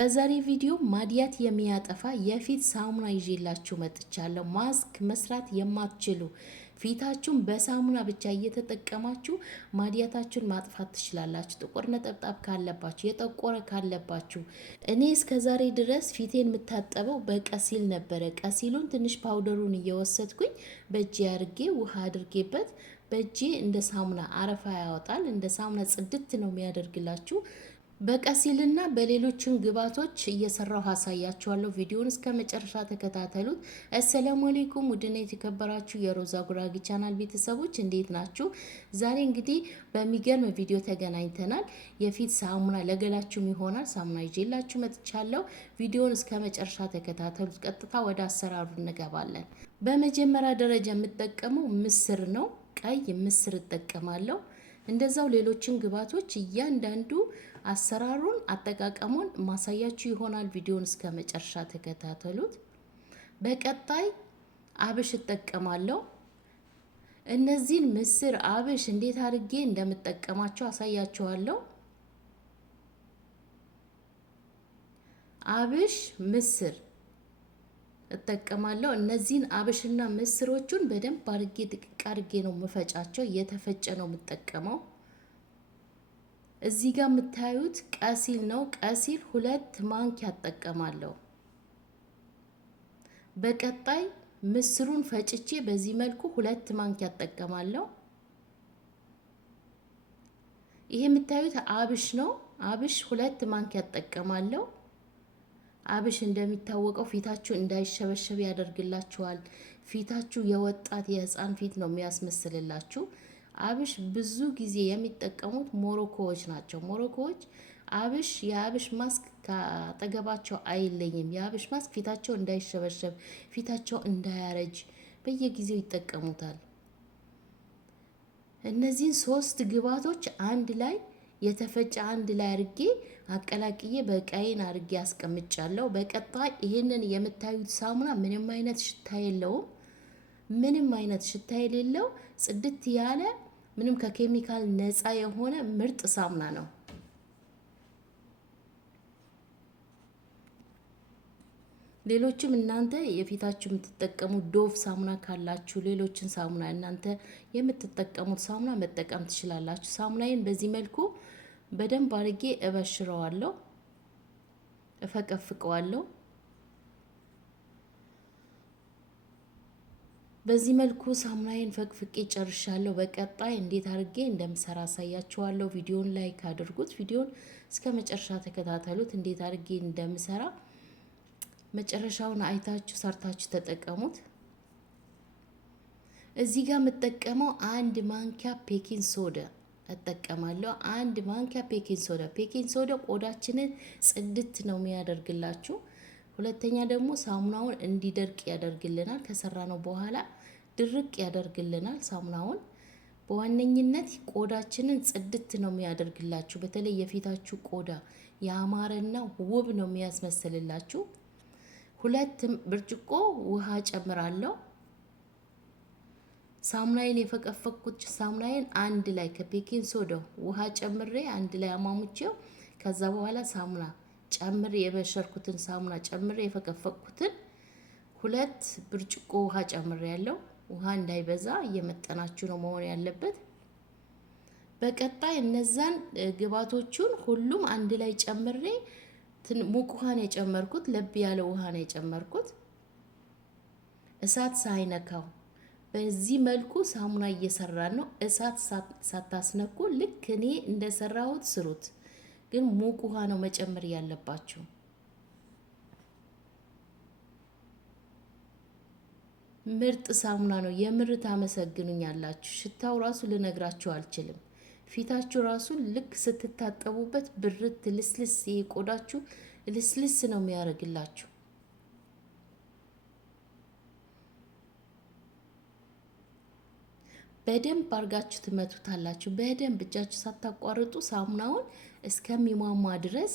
በዛሬ ቪዲዮ ማዲያት የሚያጠፋ የፊት ሳሙና ይዤላችሁ መጥቻለሁ። ማስክ መስራት የማትችሉ ፊታችሁን በሳሙና ብቻ እየተጠቀማችሁ ማዲያታችሁን ማጥፋት ትችላላችሁ። ጥቁር ነጠብጣብ ካለባችሁ፣ የጠቆረ ካለባችሁ። እኔ እስከዛሬ ድረስ ፊቴን የምታጠበው በቀሲል ነበረ። ቀሲሉን ትንሽ ፓውደሩን እየወሰድኩኝ በእጄ አድርጌ ውሃ አድርጌበት በእጄ እንደ ሳሙና አረፋ ያወጣል። እንደ ሳሙና ጽድት ነው የሚያደርግላችሁ። በቀሲልና በሌሎችም ግብአቶች እየሰራሁ አሳያችኋለሁ። ቪዲዮውን እስከ መጨረሻ ተከታተሉት። አሰላሙ አለይኩም ውድና የተከበራችሁ የሮዛ ጉራጌ ቻናል ቤተሰቦች እንዴት ናችሁ? ዛሬ እንግዲህ በሚገርም ቪዲዮ ተገናኝተናል። የፊት ሳሙና ለገላችሁም ይሆናል ሳሙና ይዤላችሁ መጥቻለሁ። ቪዲዮውን እስከ መጨረሻ ተከታተሉት። ቀጥታ ወደ አሰራሩ እንገባለን። በመጀመሪያ ደረጃ የምጠቀመው ምስር ነው። ቀይ ምስር እጠቀማለሁ። እንደዛው ሌሎችን ግብአቶች እያንዳንዱ አሰራሩን አጠቃቀሙን ማሳያችሁ ይሆናል። ቪዲዮውን እስከ መጨረሻ ተከታተሉት። በቀጣይ አብሽ እጠቀማለሁ። እነዚህን ምስር፣ አብሽ እንዴት አድርጌ እንደምጠቀማቸው አሳያችኋለሁ። አብሽ፣ ምስር እጠቀማለሁ። እነዚህን አብሽና ምስሮቹን በደንብ አድርጌ ድቅቅ አድርጌ ነው የምፈጫቸው። እየተፈጨ ነው የምጠቀመው። እዚህ ጋር የምታዩት ቀሲል ነው። ቀሲል 2 ማንኪያ እጠቀማለሁ። በቀጣይ ምስሩን ፈጭቼ በዚህ መልኩ 2 ማንኪያ እጠቀማለሁ። ይሄ የምታዩት አብሽ ነው። አብሽ 2 ማንኪያ እጠቀማለሁ። አብሽ እንደሚታወቀው ፊታችሁ እንዳይሸበሸብ ያደርግላችኋል። ፊታችሁ የወጣት የህፃን ፊት ነው የሚያስመስልላችሁ። አብሽ ብዙ ጊዜ የሚጠቀሙት ሞሮኮዎች ናቸው። ሞሮኮዎች አብሽ የአብሽ ማስክ ካጠገባቸው አይለኝም። የአብሽ ማስክ ፊታቸው እንዳይሸበሸብ፣ ፊታቸው እንዳያረጅ በየጊዜው ይጠቀሙታል። እነዚህን 3 ግብአቶች አንድ ላይ የተፈጨ አንድ ላይ አርጌ አቀላቅዬ በቃይን አርጌ አስቀምጫለሁ። በቀጣይ ይሄንን የምታዩት ሳሙና ምንም አይነት ሽታ የለውም። ምንም አይነት ሽታ የሌለው ጽድት ያለ ምንም ከኬሚካል ነፃ የሆነ ምርጥ ሳሙና ነው። ሌሎችም እናንተ የፊታችሁ የምትጠቀሙት ዶቭ ሳሙና ካላችሁ ሌሎችን ሳሙና እናንተ የምትጠቀሙት ሳሙና መጠቀም ትችላላችሁ። ሳሙናዬን በዚህ መልኩ በደንብ አድርጌ እበሽረዋለሁ፣ እፈቀፍቀዋለሁ። በዚህ መልኩ ሳሙናዬን ፈቅፍቄ ጨርሻለሁ። በቀጣይ እንዴት አድርጌ እንደምሰራ አሳያችኋለሁ። ቪዲዮን ላይክ አድርጉት። ቪዲዮን እስከ መጨረሻ ተከታተሉት። እንዴት አድርጌ እንደምሰራ መጨረሻውን አይታችሁ ሰርታችሁ ተጠቀሙት። እዚህ ጋር የምጠቀመው 1 ማንኪያ ቤኪንግ ሶዳ እጠቀማለሁ። 1 ማንኪያ ቤኪንግ ሶዳ። ቤኪንግ ሶዳ ቆዳችንን ጽድት ነው የሚያደርግላችሁ። ሁለተኛ ደግሞ ሳሙናውን እንዲደርቅ ያደርግልናል። ከሰራነው በኋላ ድርቅ ያደርግልናል ሳሙናውን። በዋነኝነት ቆዳችንን ጽድት ነው የሚያደርግላችሁ። በተለይ የፊታችሁ ቆዳ ያማረና ውብ ነው የሚያስመስልላችሁ። 2 ብርጭቆ ውሃ ጨምራለሁ። ሳሙናዬን የፈቀፈቅኩት ሳሙናዬን አንድ ላይ ከቤኪንግ ሶዳው ውሃ ጨምሬ አንድ ላይ አሟሙቼው ከዛ በኋላ ሳሙና ጨምሬ የበሸርኩትን ሳሙና ጨምሬ የፈቀፈቅኩትን 2 ብርጭቆ ውሃ ጨምሬ ያለው። ውሃ እንዳይበዛ እየመጠናችሁ ነው መሆን ያለበት። በቀጣይ እነዛን ግብአቶቹን ሁሉም አንድ ላይ ጨምሬ ሙቅ ውሃ ነው የጨመርኩት። ለብ ያለ ውሃ ነው የጨመርኩት፣ እሳት ሳይነካው። በዚህ መልኩ ሳሙና እየሰራን ነው። እሳት ሳታስነኩ ልክ እኔ እንደሰራሁት ስሩት። ግን ሙቅ ውሃ ነው መጨመር ያለባችሁ። ምርጥ ሳሙና ነው። የምር ታመሰግኑኛላችሁ። ሽታው ራሱ ልነግራችሁ አልችልም። ፊታችሁ ራሱ ልክ ስትታጠቡበት ብርት ልስልስ፣ ቆዳችሁ ልስልስ ነው የሚያደርግላችሁ። በደንብ አርጋችሁ ትመቱታላችሁ። በደንብ እጃችሁ ሳታቋርጡ ሳሙናውን እስከሚሟሟ ድረስ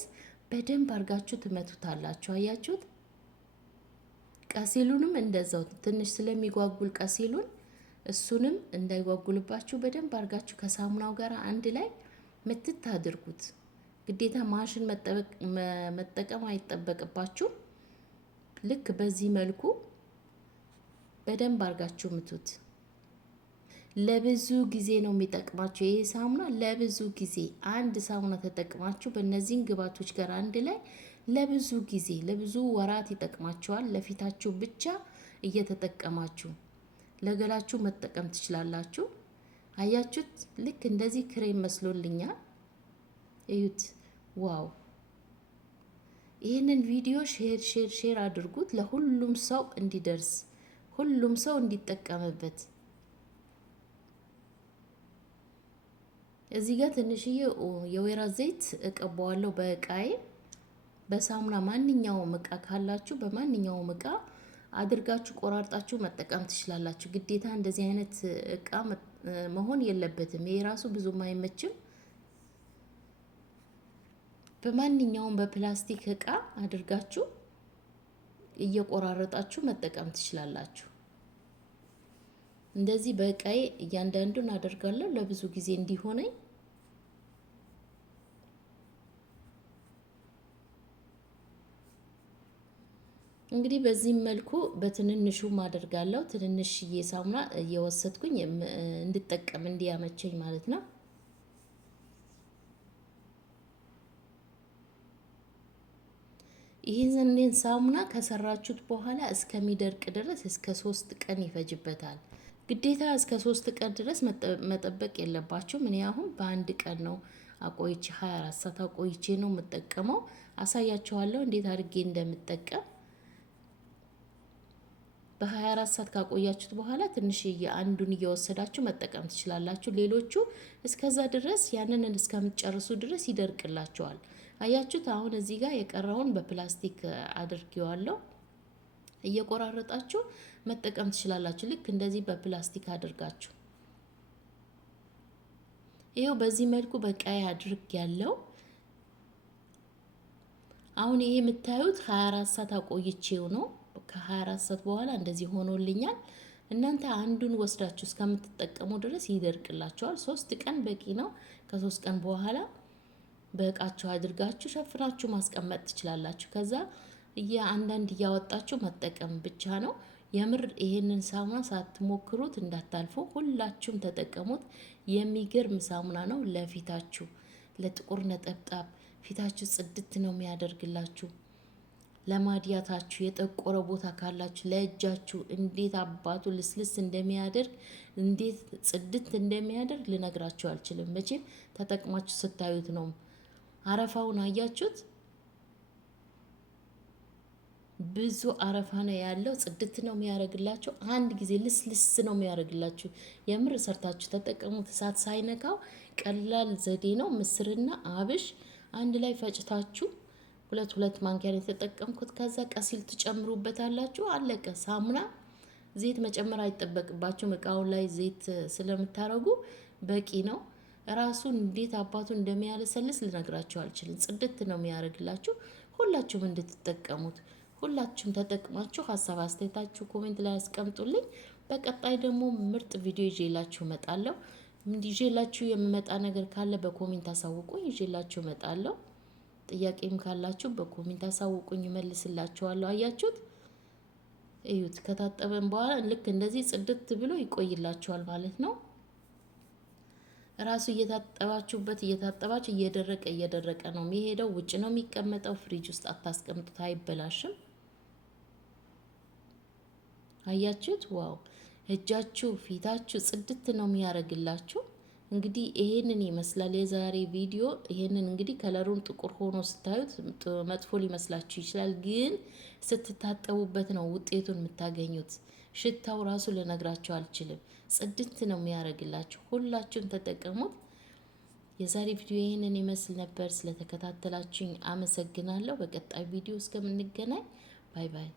በደንብ አርጋችሁ ትመቱታላችሁ። አያችሁት? ቀሲሉንም እንደዛው ትንሽ ስለሚጓጉል ቀሲሉን እሱንም እንዳይጓጉልባችሁ በደንብ አርጋችሁ ከሳሙናው ጋር አንድ ላይ ምትት አድርጉት። ግዴታ ማሽን መጠቀም አይጠበቅባችሁ። ልክ በዚህ መልኩ በደንብ አድርጋችሁ ምቱት። ለብዙ ጊዜ ነው የሚጠቅማችሁ ይሄ ሳሙና። ለብዙ ጊዜ አንድ ሳሙና ተጠቅማችሁ በእነዚህን ግብአቶች ጋር አንድ ላይ ለብዙ ጊዜ ለብዙ ወራት ይጠቅማችኋል። ለፊታችሁ ብቻ እየተጠቀማችሁ ለገላችሁ መጠቀም ትችላላችሁ። አያችሁት? ልክ እንደዚህ ክሬም መስሎልኛል። እዩት። ዋው! ይህንን ቪዲዮ ሼር አድርጉት ለሁሉም ሰው እንዲደርስ፣ ሁሉም ሰው እንዲጠቀምበት። እዚህ ጋር ትንሽዬ የወይራ ዘይት እቀባዋለሁ በእቃዬ። በሳሙና ማንኛውም እቃ ካላችሁ በማንኛውም እቃ አድርጋችሁ ቆራርጣችሁ መጠቀም ትችላላችሁ። ግዴታ እንደዚህ አይነት እቃ መሆን የለበትም። ይሄ ራሱ ብዙም አይመችም። በማንኛውም በፕላስቲክ እቃ አድርጋችሁ እየቆራረጣችሁ መጠቀም ትችላላችሁ። እንደዚህ በእቃዬ እያንዳንዱን አደርጋለሁ ለብዙ ጊዜ እንዲሆነኝ። እንግዲህ በዚህም መልኩ በትንንሹ አደርጋለሁ። ትንንሽዬ ሳሙና እየወሰድኩኝ እንድጠቀም እንዲያመቸኝ ማለት ነው። ይህንን ሳሙና ከሰራችሁት በኋላ እስከሚደርቅ ድረስ እስከ 3 ቀን ይፈጅበታል። ግዴታ እስከ 3 ቀን ድረስ መጠበቅ የለባችሁም። እኔ አሁን በአንድ ቀን ነው አቆይቼ 24 ሰዓት አቆይቼ ነው የምጠቀመው። አሳያችኋለሁ እንዴት አድርጌ እንደምጠቀም። በ24 ሰዓት ካቆያችሁት በኋላ ትንሽ አንዱን እየወሰዳችሁ መጠቀም ትችላላችሁ። ሌሎቹ እስከዛ ድረስ ያንን እስከምትጨርሱ ድረስ ይደርቅላችኋል። አያችሁት? አሁን እዚህ ጋር የቀረውን በፕላስቲክ አድርጌዋለሁ። እየቆራረጣችሁ መጠቀም ትችላላችሁ። ልክ እንደዚህ በፕላስቲክ አድርጋችሁ ይሄው በዚህ መልኩ በቃይ አድርግ ያለው። አሁን ይሄ የምታዩት 24 ሰዓት አቆይቼው ነው። ከ24 ሰዓት በኋላ እንደዚህ ሆኖልኛል። እናንተ አንዱን ወስዳችሁ እስከምትጠቀሙ ድረስ ይደርቅላችኋል። 3 ቀን በቂ ነው። ከ3 ቀን በኋላ በእቃችሁ አድርጋችሁ ሸፍናችሁ ማስቀመጥ ትችላላችሁ። ከዛ አንዳንድ እያወጣችሁ መጠቀም ብቻ ነው። የምር ይሄንን ሳሙና ሳትሞክሩት እንዳታልፉ። ሁላችሁም ተጠቀሙት። የሚገርም ሳሙና ነው። ለፊታችሁ፣ ለጥቁር ነጠብጣብ ፊታችሁ ጽድት ነው የሚያደርግላችሁ። ለማዲያታችሁ የጠቆረ ቦታ ካላችሁ ለእጃችሁ እንዴት አባቱ ልስልስ እንደሚያደርግ እንዴት ጽድት እንደሚያደርግ ልነግራችሁ አልችልም። መቼም ተጠቅማችሁ ስታዩት ነው። አረፋውን አያችሁት? ብዙ አረፋ ነው ያለው። ጽድት ነው የሚያደርግላችሁ። አንድ ጊዜ ልስልስ ነው የሚያደርግላችሁ። የምር ሰርታችሁ ተጠቀሙት። እሳት ሳይነካው ቀላል ዘዴ ነው። ምስርና አብሽ አንድ ላይ ፈጭታችሁ ሁለት ማንኪያ የተጠቀምኩት። ከዛ ቀሲል ትጨምሩበታላችሁ። አለቀ። ሳሙና ዘይት መጨመር አይጠበቅባችሁም። እቃው ላይ ዘይት ስለምታረጉ በቂ ነው። ራሱን እንዴት አባቱ እንደሚያለሰልስ ልነግራችሁ አልችልም። ጽድት ነው የሚያደርግላችሁ። ሁላችሁም እንድትጠቀሙት፣ ሁላችሁም ተጠቅማችሁ ሀሳብ አስተያየታችሁ ኮሜንት ላይ አስቀምጡልኝ። በቀጣይ ደግሞ ምርጥ ቪዲዮ ይዤላችሁ እመጣለሁ። ይዤላችሁ የምመጣ ነገር ካለ በኮሜንት አሳውቁኝ። ይዤላችሁ እመጣለሁ። ጥያቄም ካላችሁ በኮሜንት አሳውቁኝ፣ እመልስላችኋለሁ። አያችሁት? እዩት። ከታጠበን በኋላ ልክ እንደዚህ ጽድት ብሎ ይቆይላችኋል ማለት ነው። ራሱ እየታጠባችሁ እየደረቀ ነው የሚሄደው። ውጭ ነው የሚቀመጠው። ፍሪጅ ውስጥ አታስቀምጡት፣ አይበላሽም። አያችሁት? ዋው! እጃችሁ፣ ፊታችሁ ጽድት ነው የሚያደርግላችሁ። እንግዲህ ይሄንን ይመስላል የዛሬ ቪዲዮ። ይሄንን እንግዲህ ከለሩን ጥቁር ሆኖ ስታዩት መጥፎ ሊመስላችሁ ይችላል፣ ግን ስትታጠቡበት ነው ውጤቱን የምታገኙት። ሽታው ራሱ ልነግራችሁ አልችልም። ጽድት ነው የሚያደርግላችሁ። ሁላችሁም ተጠቀሙት። የዛሬ ቪዲዮ ይሄንን ይመስል ነበር። ስለተከታተላችሁኝ አመሰግናለሁ። በቀጣይ ቪዲዮ እስከምንገናኝ ባይ ባይ።